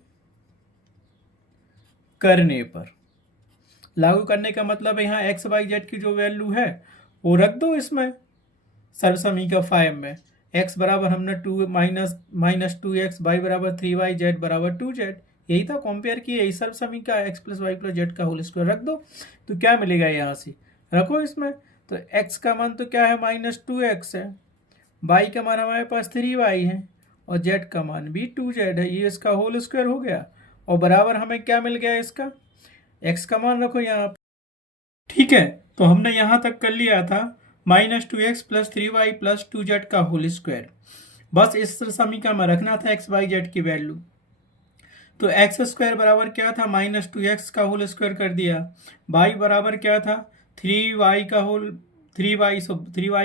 करने का मतलब यहाँ एक्स वाई जेड की जो वैल्यू है वो रख दो इसमें सर्व समीकरण 5 में। x बराबर हमने 2 माइनस 2x, y बराबर 3y, z बराबर 2z, यही था कंपेयर किए, यही सर्व समीकरण x plus Y plus Z का होल स्क्वायर रख दो, तो क्या मिलेगा यहाँ से, रखो इसमें, तो x का मान तो क्या है -2x है, y का मान हमारे पास 3y है और z का मान भी 2z है, ये इसका होल स्क्वायर हो गया और बराबर हमें क्या मिल गया, इसका x का मान रखो यहाँ पे। ठीक है, तो हमने यहाँ तक कर लिया था -2x plus 3y plus 2z का होल स्क्वायर, बस इस समीकरण में रखना था x y z की वैल्यू। तो एक्स स्क्वायर बराबर क्या था, -2x का होल स्क्वायर कर दिया, y बराबर क्या था 3y का होल 3y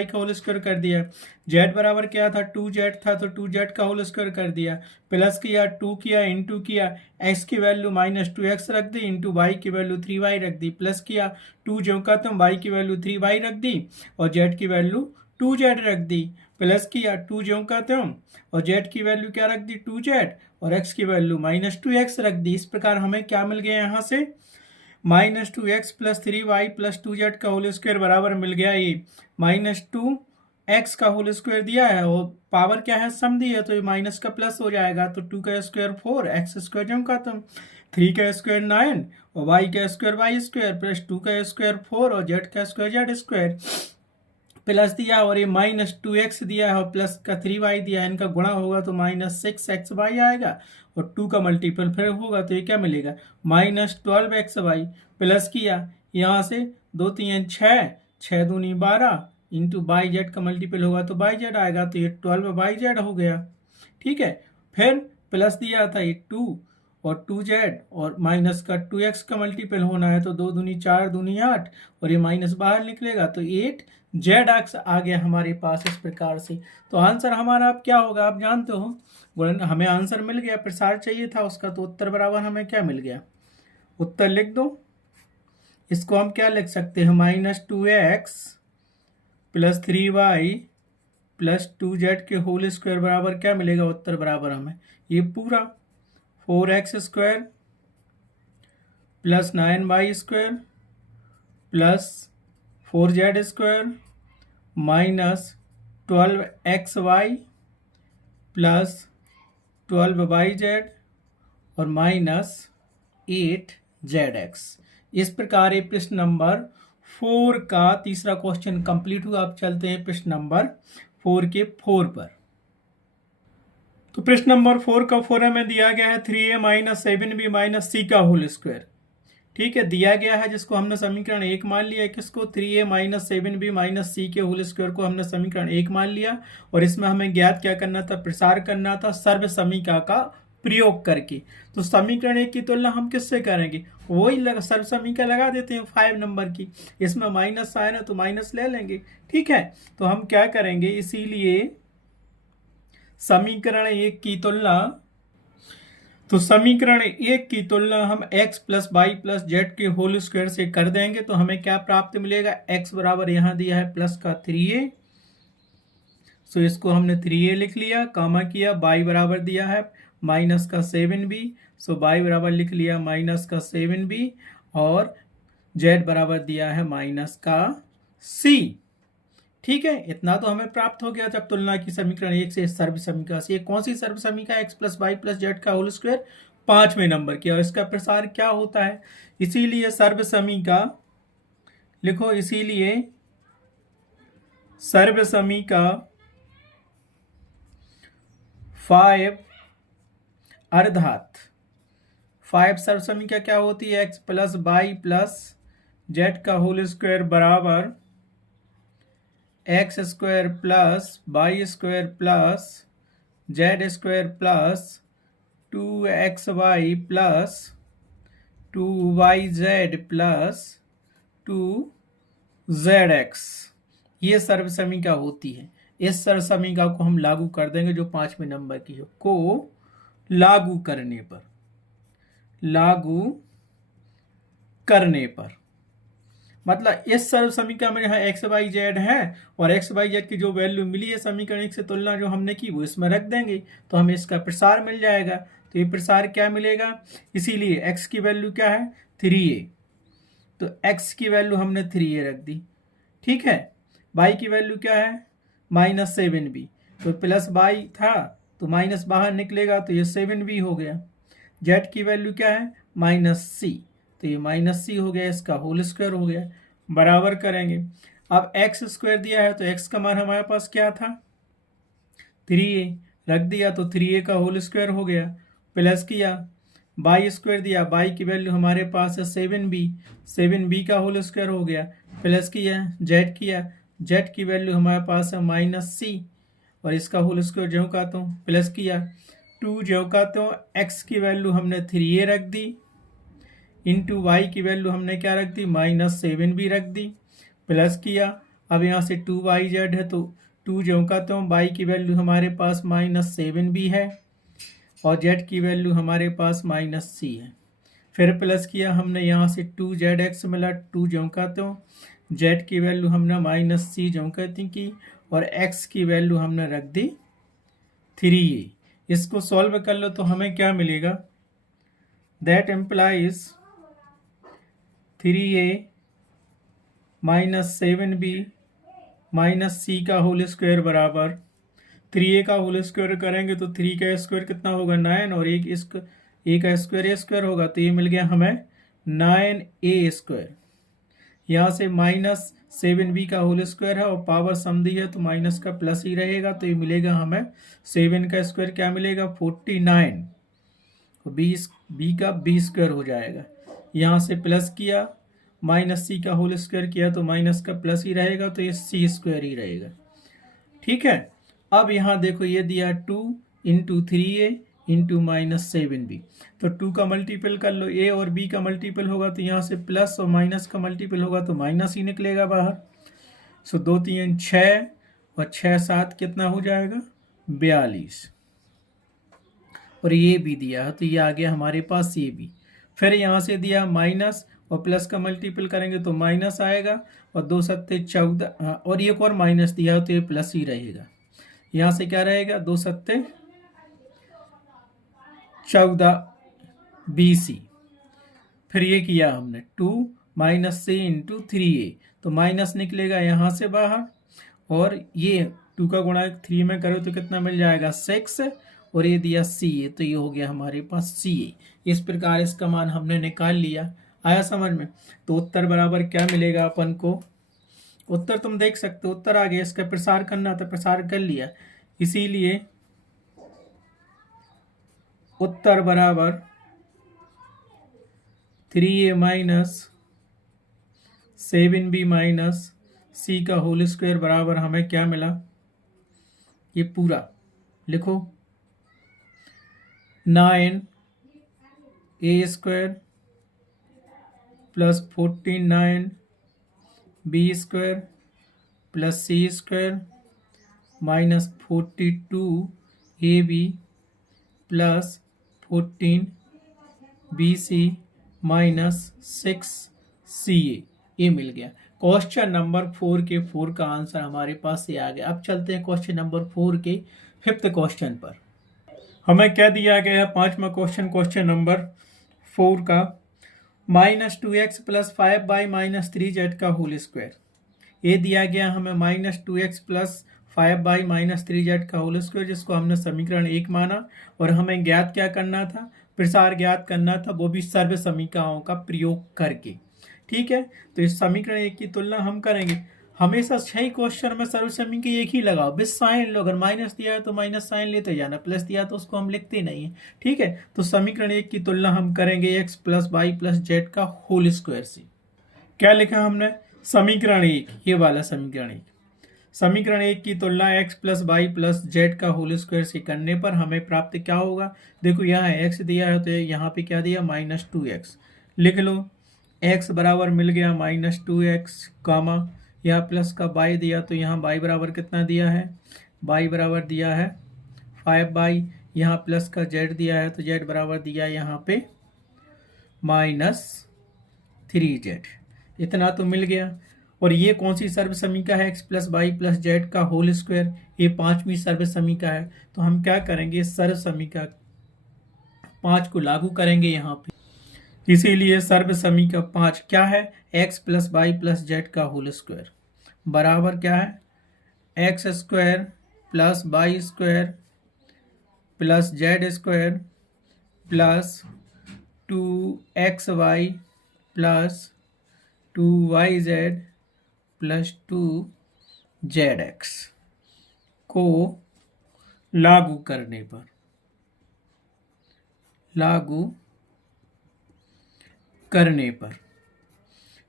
का होल स्क्वायर कर दिया, z बराबर क्या था 2z था तो 2z का होल स्क्वायर कर दिया, प्लस किया 2 किया इंटू किया, x की वैल्यू -2x रख दी इंटू y की वैल्यू 3y रख दी, प्लस किया 2 जो का तुम y की वैल्यू 3y रख दी और z की वैल्यू 2z रख दी, प्लस किया 2 जो का तुम और z की वैल्यू क्या रख दी 2z और x की वैल्यू -2x रख दी। इस प्रकार हमें क्या मिल गया यहाँ से -2x plus 3y plus 2z का होल स्क्वायर बराबर मिल गया, ये -2x का होल स्क्वायर दिया है और पावर क्या है सम दी है तो ये माइनस का प्लस हो जाएगा, तो 2 का स्क्वायर 4, x स्क्वायर जम का तुम 3 का स्क्वायर 9 और y का स्क्वायर y स्क्वायर प्लस 2 का स्क्वायर 4 और z का स्क्वायर z स्क्वायर प्लस दिया और ये -2x दिया है और प्लस का 3y दिया है, इनका गुणा होगा तो -6xy आएगा और 2 का मल्टीपल फिर होगा तो ये क्या मिलेगा -12xy, प्लस किया यहाँ से 2 3 6, 6 दूनी 12 इंटू बाई जेड का मल्टीपल होगा तो बाई जेड आएगा, तो ये 12yz हो गया। ठीक है, फिर प्लस दिया था ये 2 और 2z और माइनस का 2x का मल्टीपल होना है तो 2 दूनी 4 दूनी 8 और ये माइनस बाहर निकलेगा तो 8zx आ गया हमारे पास। इस प्रकार से तो आंसर हमारा अब क्या होगा, आप जानते हो, हमें आंसर मिल गया, प्रसार चाहिए था उसका, तो उत्तर बराबर हमें क्या मिल गया, उत्तर लिख दो। इसको हम क्या लिख सकते हैं, -2x plus 3y plus 2z के होल स्क्वायर बराबर क्या मिलेगा, उत्तर बराबर हमें ये पूरा 4x square plus 9y square plus 4z square minus 12xy plus 12yz और माइनस 8zx। इस प्रकार ये प्रश्न नंबर 4 का तीसरा क्वेश्चन कंप्लीट हुआ। अब चलते हैं प्रश्न नंबर 4 के 4 पर। तो प्रश्न नंबर 4 का 4 में दिया गया है 3a minus 7b minus c का होल स्क्वायर। ठीक है, दिया गया है जिसको हमने समीकरण 1 मान लिया। किसको? 3a माइनस 7b माइनस सी के होल स्क्वायर को हमने समीकरण 1 मान लिया। और इसमें हमें ज्ञात क्या करना था? प्रसार करना था सर्व समीका का प्रयोग करके। तो समीकरण 1 की तुलना हम किससे करेंगे? वही सर्व समीका लगा देते हैं 5 नंबर की। इसमें माइनस आए ना तो माइनस ले लेंगे। ठीक है, तो हम क्या करेंगे? इसीलिए समीकरण 1 की तुलना, तो समीकरण 1 की तुलना हम x plus Y plus Z के होल स्क्वायर से कर देंगे। तो हमें क्या प्राप्त मिलेगा? x बराबर यहां दिया है प्लस का 3a, सो इसको हमने 3a लिख लिया, कामा किया। y बराबर दिया है माइनस का 7b, सो y बराबर लिख लिया माइनस का 7b, और z बराबर दिया है माइनस का c। ठीक है, इतना तो हमें प्राप्त हो गया जब तुलना की समीकरण 1 से सर्व समीका से। कौन सी सर्व समीका? x plus Y plus Z का होल स्क्वायर 5वें नंबर की। और इसका प्रसार क्या होता है? इसीलिए सर्व समीका लिखो, इसीलिए सर्व समीका 5 अर्थात 5 सर्व समीका क्या होती है? x plus Y plus Z का होल स्क्वायर बराबर x square plus Y square plus Z square plus 2xy plus 2yz plus 2zx। ये सर्व समीका होती है। इस सर्व समीका को हम लागू कर देंगे जो 5वें नंबर की है, को लागू करने पर मतलब इस सर्व समीकरण में यहाँ एक्स वाई जेड है और एक्स वाई जेड की जो वैल्यू मिली है समीकरण 1 से तुलना जो हमने की वो इसमें रख देंगे तो हमें इसका प्रसार मिल जाएगा। तो ये प्रसार क्या मिलेगा? इसीलिए एक्स की वैल्यू क्या है? 3a, तो एक्स की वैल्यू हमने 3a रख दी। ठीक है, वाई की वैल्यू क्या है? माइनस 7b, तो प्लस वाई था तो माइनस बाहर निकलेगा तो ये 7b हो गया। जेड की वैल्यू क्या है? माइनस सी, तो ये माइनस सी हो गया, इसका होल स्क्वायर हो गया। बराबर करेंगे। अब एक्स स्क्वायर दिया है तो एक्स का मान हमारे पास क्या था? 3a, रख दिया तो 3a का होल स्क्वायर हो गया। प्लस किया, वाई स्क्वायर दिया, वाई की वैल्यू हमारे पास है 7b, 7b का होल स्क्वायर हो गया। प्लस किया, किया, जेड की वैल्यू हमारे पास है माइनस सी और इसका होल स्क्वायर ज्यों का तो प्लस किया, 2 ज्यों का तो एक्स की वैल्यू हमने 3a रख दी, इंटू वाई की वैल्यू हमने क्या रख दी? माइनस 7b रख दी। प्लस किया, अब यहाँ से 2yz है तो 2 ज्यों का तो वाई की वैल्यू हमारे पास माइनस 7b है और जेड की वैल्यू हमारे पास माइनस सी है। फिर प्लस किया हमने, यहाँ से 2zx मिला, 2 ज्यों का तो जेड की वैल्यू हमने माइनस सी ज्यों कहती की और एक्स की वैल्यू हमने रख दी 3a। इसको सॉल्व कर लो तो हमें क्या मिलेगा? That implies 3a minus 7b minus c का होल स्क्वायर बराबर 3a का होल स्क्वायर करेंगे तो 3 का स्क्वायर कितना होगा? 9 और एक का स्क्वायर ए स्क्वायर होगा तो ये मिल गया हमें 9a स्क्वायर। यहाँ से माइनस 7b का होल स्क्वायर है और पावर सम दी है तो माइनस का प्लस ही रहेगा तो ये मिलेगा हमें 7 का स्क्वायर क्या मिलेगा? 49, तो b का b स्क्वायर हो जाएगा। यहाँ से प्लस किया, माइनस सी का होल स्क्वायर किया तो माइनस का प्लस ही रहेगा तो ये सी स्क्वायर ही रहेगा। ठीक है, अब यहाँ देखो ये दिया 2 into 3a into minus 7b, तो 2 का मल्टीपल कर लो, a और b का मल्टीपल होगा तो यहाँ से प्लस और माइनस का मल्टीपल होगा तो माइनस ही निकलेगा बाहर। सो 2 3 6 और 6 7 कितना हो जाएगा? 42। और ये भी दिया है तो ये आ गया हमारे पास ये भी। फिर यहाँ से दिया माइनस और प्लस का मल्टीपल करेंगे तो माइनस आएगा और 2 सत्ते 14 और एक और माइनस दिया हो तो ये प्लस ही रहेगा। यहाँ से क्या रहेगा? 2 सत्ते 14 BC। फिर ये किया हमने 2 माइनस से इंटू 3a तो माइनस निकलेगा यहाँ से बाहर और ये 2 का गुणा 3 में करो तो कितना मिल जाएगा? 6 और ये दिया सी ए, तो ये हो गया हमारे पास सी ए। इस प्रकार इसका मान हमने निकाल लिया। आया समझ में? तो उत्तर बराबर क्या मिलेगा अपन को? उत्तर तुम देख सकते हो, उत्तर आ गया। इसका प्रसार करना था, प्रसार कर लिया, इसीलिए उत्तर बराबर 3a minus 7b minus c का होल स्क्वायर बराबर हमें क्या मिला? ये पूरा लिखो, 9a square plus 14 b square plus c square minus 42ab plus 14bc minus 6ca, ये मिल गया। क्वेश्चन नंबर 4 के 4 का आंसर हमारे पास ये आ गया। अब चलते हैं क्वेश्चन नंबर 4 के 5th क्वेश्चन पर। हमें क्या दिया गया है? 5वां क्वेश्चन, क्वेश्चन नंबर 4 का, -2x प्लस 5/-3z का होल स्क्वायर। ये दिया गया हमें -2x प्लस 5/-3z का होल स्क्वायर, जिसको हमने समीकरण 1 माना, और हमें ज्ञात क्या करना था? प्रसार ज्ञात करना था, वो भी सर्व समीकरणों का प्रयोग करके। ठीक है, तो इस समीकरण 1 की तुलना हम करेंगे। हमेशा सही क्वेश्चन में सर्व समीकरण एक ही लगाओ, बिस साइन लो। अगर माइनस दिया है तो माइनस साइन लेते जाना, प्लस दिया तो उसको हम लिखते नहीं है। ठीक है, तो समीकरण 1 की तुलना हम करेंगे x plus Y plus Z का होल स्क्वायर से। क्या लिखा हमने? समीकरण 1, ये वाला समीकरण 1। समीकरण 1 की तुलना x plus Y plus Z का होल स्क्वायर से करने पर हमें प्राप्त क्या होगा? देखो यहाँ x दिया है, तो यहाँ पे क्या दिया? -2x लिख लो। x बराबर मिल गया -2x, कामा यहाँ प्लस का y दिया, तो यहाँ y बराबर कितना दिया है? y बराबर दिया है 5/, यहाँ प्लस का z दिया है, तो z बराबर दिया है यहाँ पे -3z। इतना तो मिल गया। और ये कौन सी सर्व समीकरण है? x plus Y plus Z का होल स्क्वायर, ये 5वीं सर्व समीकरण है। तो हम क्या करेंगे? सर्व समीकरण 5 को लागू करेंगे यहाँ पे, इसीलिए सर्व समीकरण 5 क्या है? x plus Y plus Z का होल स्क्वायर बराबर क्या है? x square plus Y square plus Z square plus 2xy plus 2yz plus 2zx को लागू करने पर, लागू करने पर,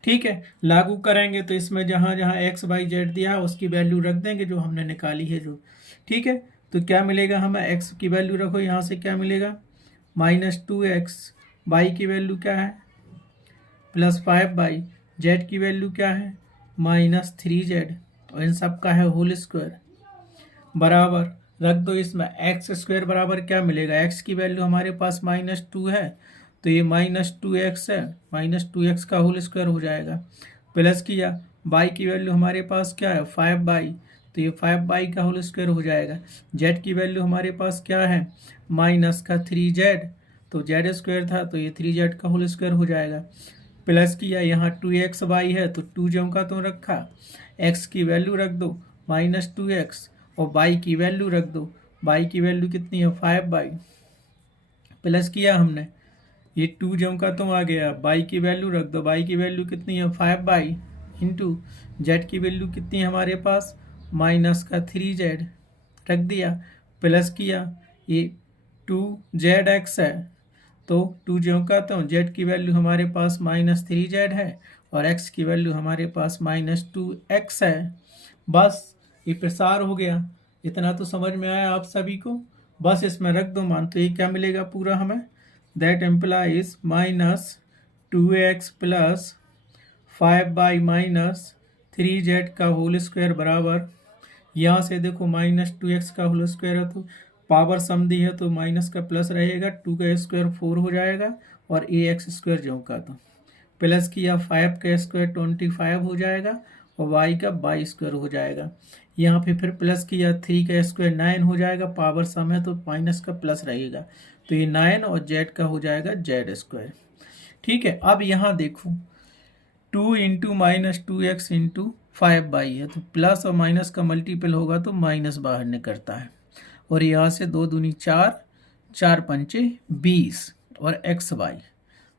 ठीक है, लागू करेंगे तो इसमें जहाँ जहाँ एक्स वाई जेड दिया है उसकी वैल्यू रख देंगे जो हमने निकाली है जो। ठीक है, तो क्या मिलेगा हमें? एक्स की वैल्यू रखो, यहाँ से क्या मिलेगा? -2x, वाई की वैल्यू क्या है? +5/, जेड की वैल्यू क्या है? -3z, और इन सब का है होल स्क्वायर बराबर रख दो। इसमें एक्स स्क्वायर बराबर क्या मिलेगा? एक्स की वैल्यू हमारे पास -2 है, तो ये -2x है, -2x का होल स्क्वायर हो जाएगा। प्लस किया, y की वैल्यू हमारे पास क्या है? 5/, तो ये 5/, का होल स्क्वायर हो जाएगा। z की वैल्यू हमारे पास क्या है? -3z, तो z स्क्वायर था, तो ये 3z का होल स्क्वायर हो जाएगा। प्लस किया, यहाँ 2xy है, तो 2 जो का तो रखा, x की वैल्यू रख दो -2x, और y की वैल्यू रख दो। y की वैल्यू कितनी है? 5/, प्लस किया हमने, ये 2 जो का तो आ गया, y की वैल्यू रख दो। y की वैल्यू कितनी है? 5/, इंटू जेड की वैल्यू कितनी है हमारे पास? -3z रख दिया। प्लस किया, ये 2zx है, तो 2 जो का तो z की वैल्यू हमारे पास -3z है, और x की वैल्यू हमारे पास -2x है। बस ये प्रसार हो गया। इतना तो समझ में आया आप सभी को? बस इसमें रख दो मान, तो ये क्या मिलेगा पूरा हमें? That employees -2x plus 5/, -3z का होल स्क्वायर बराबर, यहाँ से देखो -2x का होल स्क्वायर है, तो पावर सम दी है तो माइनस का प्लस रहेगा, 2 का स्क्वायर 4 हो जाएगा, और ax स्क्वायर जो का तो प्लस किया, 5 का स्क्वायर 25 हो जाएगा, और y का बाई स्क्वायर हो जाएगा। यहाँ पे फिर प्लस किया, 3 का स्क्वायर 9 हो जाएगा, पावर सम है तो माइनस का प्लस रहेगा, तो ये 9 और z का हो जाएगा z स्क्वायर। ठीक है, अब यहाँ देखो 2 इंटू -2x इंटू 5/, है, तो प्लस और माइनस का मल्टीपल होगा तो माइनस बाहर निकलता है, और यहाँ से 2 दूनी 4, 4 पंचे 20 और एक्स वाई,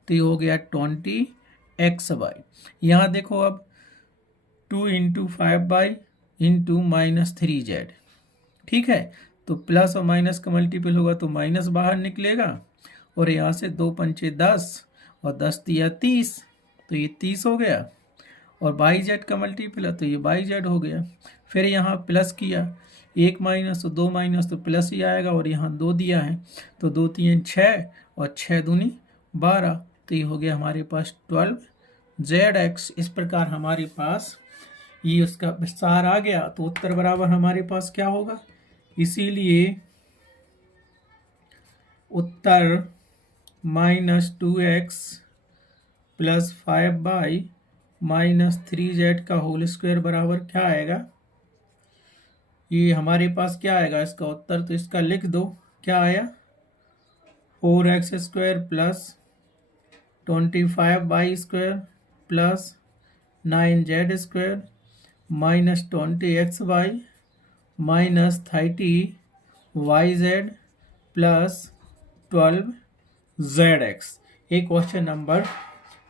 तो ये हो गया 20 एक्स वाई। यहाँ देखो अब 2 इंटू 5y इंटू -3z, ठीक है। तो प्लस और माइनस का मल्टीपल होगा तो माइनस बाहर निकलेगा, और यहाँ से 2 पंचे 10 और 10 दिया 30, तो ये 30 हो गया। और बाई जेड का मल्टीपल है तो ये बाई जेड हो गया। फिर यहाँ प्लस किया, 1 माइनस तो 2 माइनस तो प्लस ही आएगा, और यहाँ 2 दिया है तो 2 3 6 और 6 दूनी 12, तो ये हो गया हमारे पास 12zx। इस प्रकार हमारे पास ये उसका विस्तार आ गया। तो उत्तर बराबर हमारे पास क्या होगा, इसीलिए उत्तर -2x प्लस 5y -3z का होल स्क्वायर बराबर क्या आएगा, ये हमारे पास क्या आएगा इसका उत्तर, तो इसका लिख दो क्या आया, 4x square plus 25y square plus 9z square -20xy -30yz plus 12zx। एक क्वेश्चन नंबर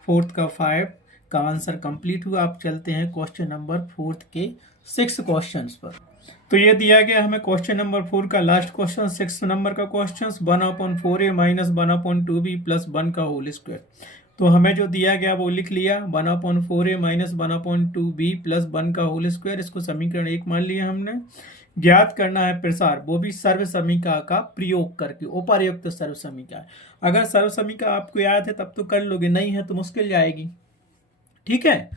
4 का 5 का आंसर कंप्लीट हुआ। आप चलते हैं क्वेश्चन नंबर 4 के 6 क्वेश्चंस पर। तो ये दिया गया हमें क्वेश्चन नंबर 4 का लास्ट क्वेश्चन, 6 नंबर का question, 1/4a minus 1/2b plus 1 का होल स्क्वायर। तो हमें जो दिया गया वो लिख लिया, 1/4a माइनस 1/2b प्लस 1 का होल स्क्वायर, इसको समीकरण 1 मान लिया हमने। ज्ञात करना है प्रसार, वो भी सर्व समीकरण का प्रयोग करके, उपर्युक्त सर्व समीकरण। अगर सर्व समीकरण आपको याद है तब तो कर लोगे, नहीं है तो मुश्किल जाएगी, ठीक है।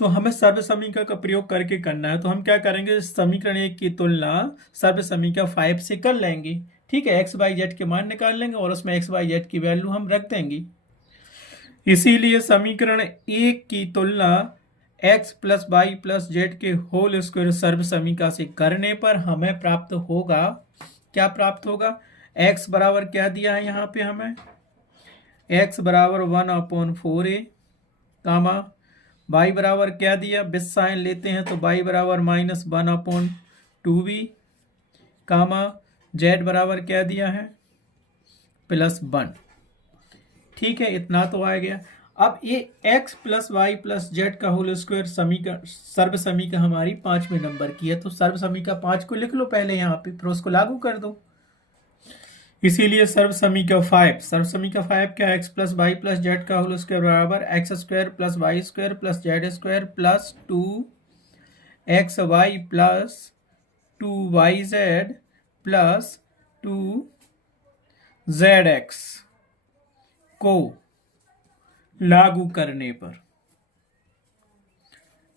तो हमें सर्व समीकरण का प्रयोग करके करना है। तो हम क्या करेंगे, समीकरण 1 की तुलना सर्व समीकरण 5 से कर लेंगे, ठीक है। एक्स वाई जेड के मान निकाल लेंगे और उसमें एक्स वाई जेड की वैल्यू हम रख देंगे। इसीलिए समीकरण 1 की तुलना x plus Y plus Z के होल स्क्वायर सर्व समीकरण से करने पर हमें प्राप्त होगा, क्या प्राप्त होगा, x बराबर क्या दिया है यहाँ पे हमें, x बराबर 1/4a, कामा y बराबर क्या दिया, विद साइन लेते हैं तो y बराबर -1/2b, कामा z बराबर क्या दिया है, +1, ठीक है। इतना तो आ गया। अब ये x plus Y plus Z का होल स्क्वायर समीकरण, सर्व समीकरण हमारी 5वें नंबर की है। तो सर्व समीकरण 5 को लिख लो पहले यहाँ पे, फिर उसको लागू कर दो। इसीलिए सर्व समीकरण 5, सर्व समीकरण 5 क्या है, x plus Y plus Z का होल स्क्वायर बराबर x square plus Y square plus Z square plus 2xy plus 2yz plus 2zx को लागू करने पर,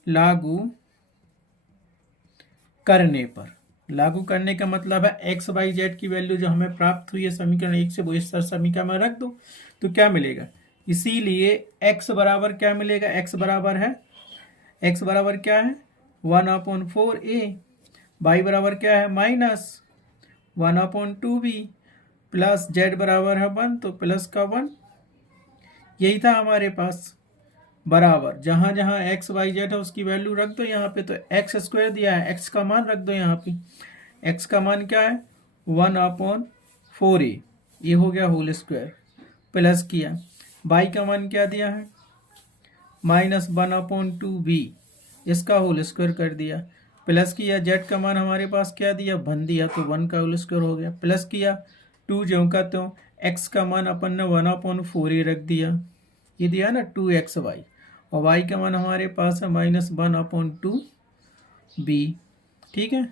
लागू करने का मतलब है एक्स वाई जेड की वैल्यू जो हमें प्राप्त हुई है समीकरण 1 से, वो इस समीकरण में रख दो तो क्या मिलेगा। इसीलिए x बराबर क्या मिलेगा, x बराबर क्या है 1/4a, y बराबर क्या है -1/2b प्लस z बराबर है 1, तो प्लस का 1। यही था हमारे पास, बराबर जहां जहां x y z है उसकी वैल्यू रख दो यहाँ पे। तो x स्क्वायर दिया है, x का मान रख दो यहाँ पे, x का मान क्या है 1/4a, ये हो गया होल स्क्वायर, प्लस किया y का मान क्या दिया है -1/2b, इसका होल स्क्वायर कर दिया, प्लस किया z का मान हमारे पास क्या दिया 1 दिया, तो 1 का होल स्क्वायर हो गया, प्लस किया 2 ज्यों का त्यों, x का मान अपन ने 1/4a रख दिया, ये दिया ना 2xy, और y का मान हमारे पास है -1/2b, ठीक है।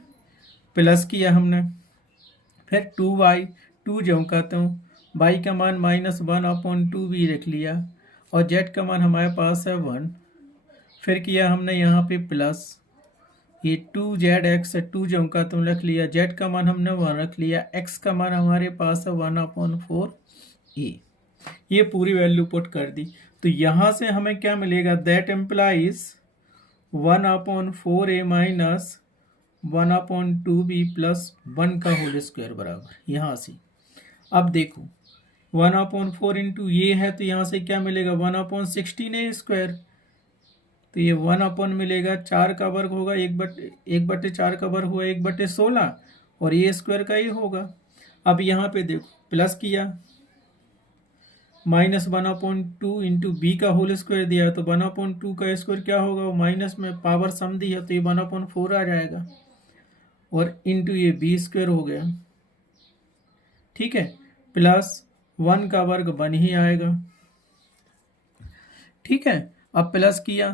प्लस किया हमने, फिर 2y, 2 ज्यों का त्यों, y का मान -1/2b रख लिया, और z का मान हमारे पास है 1। फिर किया हमने यहाँ पे प्लस, ये 2zx 2 ज्यों का त्यों रख लिया, z का मान हमने 1 रख लिया, x का मान हमारे पास है 1/4a, ये पूरी वैल्यू पुट कर दी। तो यहाँ से हमें क्या मिलेगा, that employees 1/4a minus 1/2b plus 1 का होल स्क्वायर बराबर, यहाँ से अब देखो 1/4 इंटू ये है तो यहाँ से क्या मिलेगा 1/16a स्क्वायर, तो ये 1 मिलेगा 4 का वर्ग होगा, 1/4 का वर्ग हुआ 1/16, और ए स्क्वायर का ये होगा। अब यहाँ पे देखो प्लस किया, -1/2 इंटू बी का होल स्क्वायर दिया, तो 1/2 का स्क्वायर क्या होगा, वो माइनस में पावर सम दी है तो ये 1/4 आ जाएगा, और इंटू ये बी स्क्वायर हो गया, ठीक है, प्लस 1 का वर्ग 1 ही आएगा, ठीक है। अब प्लस किया,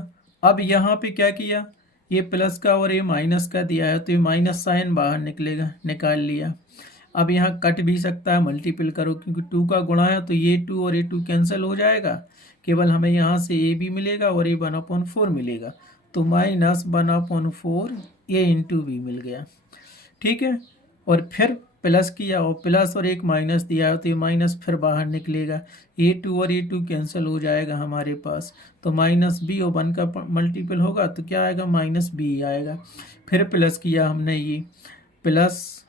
अब यहाँ पे क्या किया, ये प्लस का और ये माइनस का दिया है तो ये माइनस साइन बाहर निकलेगा, निकाल लिया। अब यहाँ कट भी सकता है, मल्टीपल करो क्योंकि 2 का गुणा है तो ये 2 और ये 2 कैंसिल हो जाएगा, केवल हमें यहाँ से ए भी मिलेगा और ये 1/4 मिलेगा, तो -1/4 ए इंटू बी मिल गया, ठीक है। और फिर प्लस किया और प्लस और एक माइनस दिया है तो ये माइनस फिर बाहर निकलेगा, ये 2 और ये 2 कैंसिल हो जाएगा हमारे पास, तो -b और 1 का मल्टीपल होगा तो क्या आएगा, -b आएगा। फिर प्लस किया हमने ये प्लस,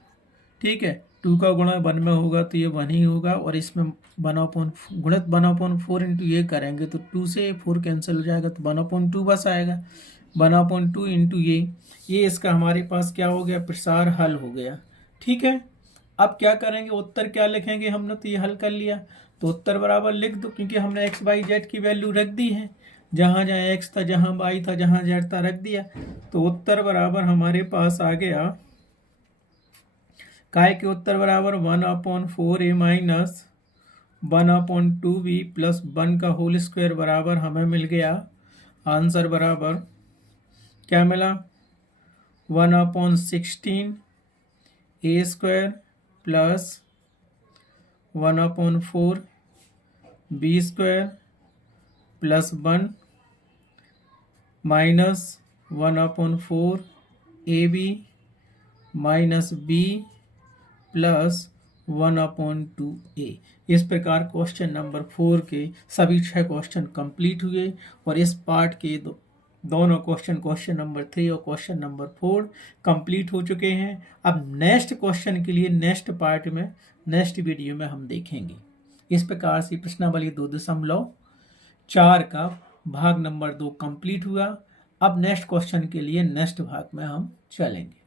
ठीक है, 2 का गुणा 1 में होगा तो ये 1 ही होगा, और इसमें 1/गुणित 1/4 इंटू ये करेंगे तो 2 से 4 कैंसिल हो जाएगा तो 1/2 बस आएगा, 1/2 इंटू ये इसका हमारे पास क्या हो गया, प्रसार हल हो गया, ठीक है। अब क्या करेंगे, उत्तर क्या लिखेंगे, हमने तो ये हल कर लिया, तो उत्तर बराबर लिख दो क्योंकि हमने x y z की वैल्यू रख दी है, जहाँ जहाँ x था, जहाँ y था, जहाँ z था रख दिया, तो उत्तर बराबर हमारे पास आ गया, काय के उत्तर बराबर 1/4a माइनस 1/2b प्लस 1 का होल स्क्वायर बराबर हमें मिल गया, आंसर बराबर क्या मिला, 1/16 a square plus 1/4 b square plus 1 minus 1/4 a b minus b plus 1/2a। इस प्रकार क्वेश्चन नंबर 4 के सभी 6 क्वेश्चन कंप्लीट हुए, और इस पार्ट के दोनों क्वेश्चन नंबर 3 और क्वेश्चन नंबर 4 कंप्लीट हो चुके हैं। अब नेक्स्ट क्वेश्चन के लिए नेक्स्ट पार्ट में, नेक्स्ट वीडियो में हम देखेंगे। इस प्रकार से प्रश्नावली 2.4 का भाग नंबर 2 कंप्लीट हुआ। अब नेक्स्ट क्वेश्चन के लिए नेक्स्ट भाग में हम चलेंगे।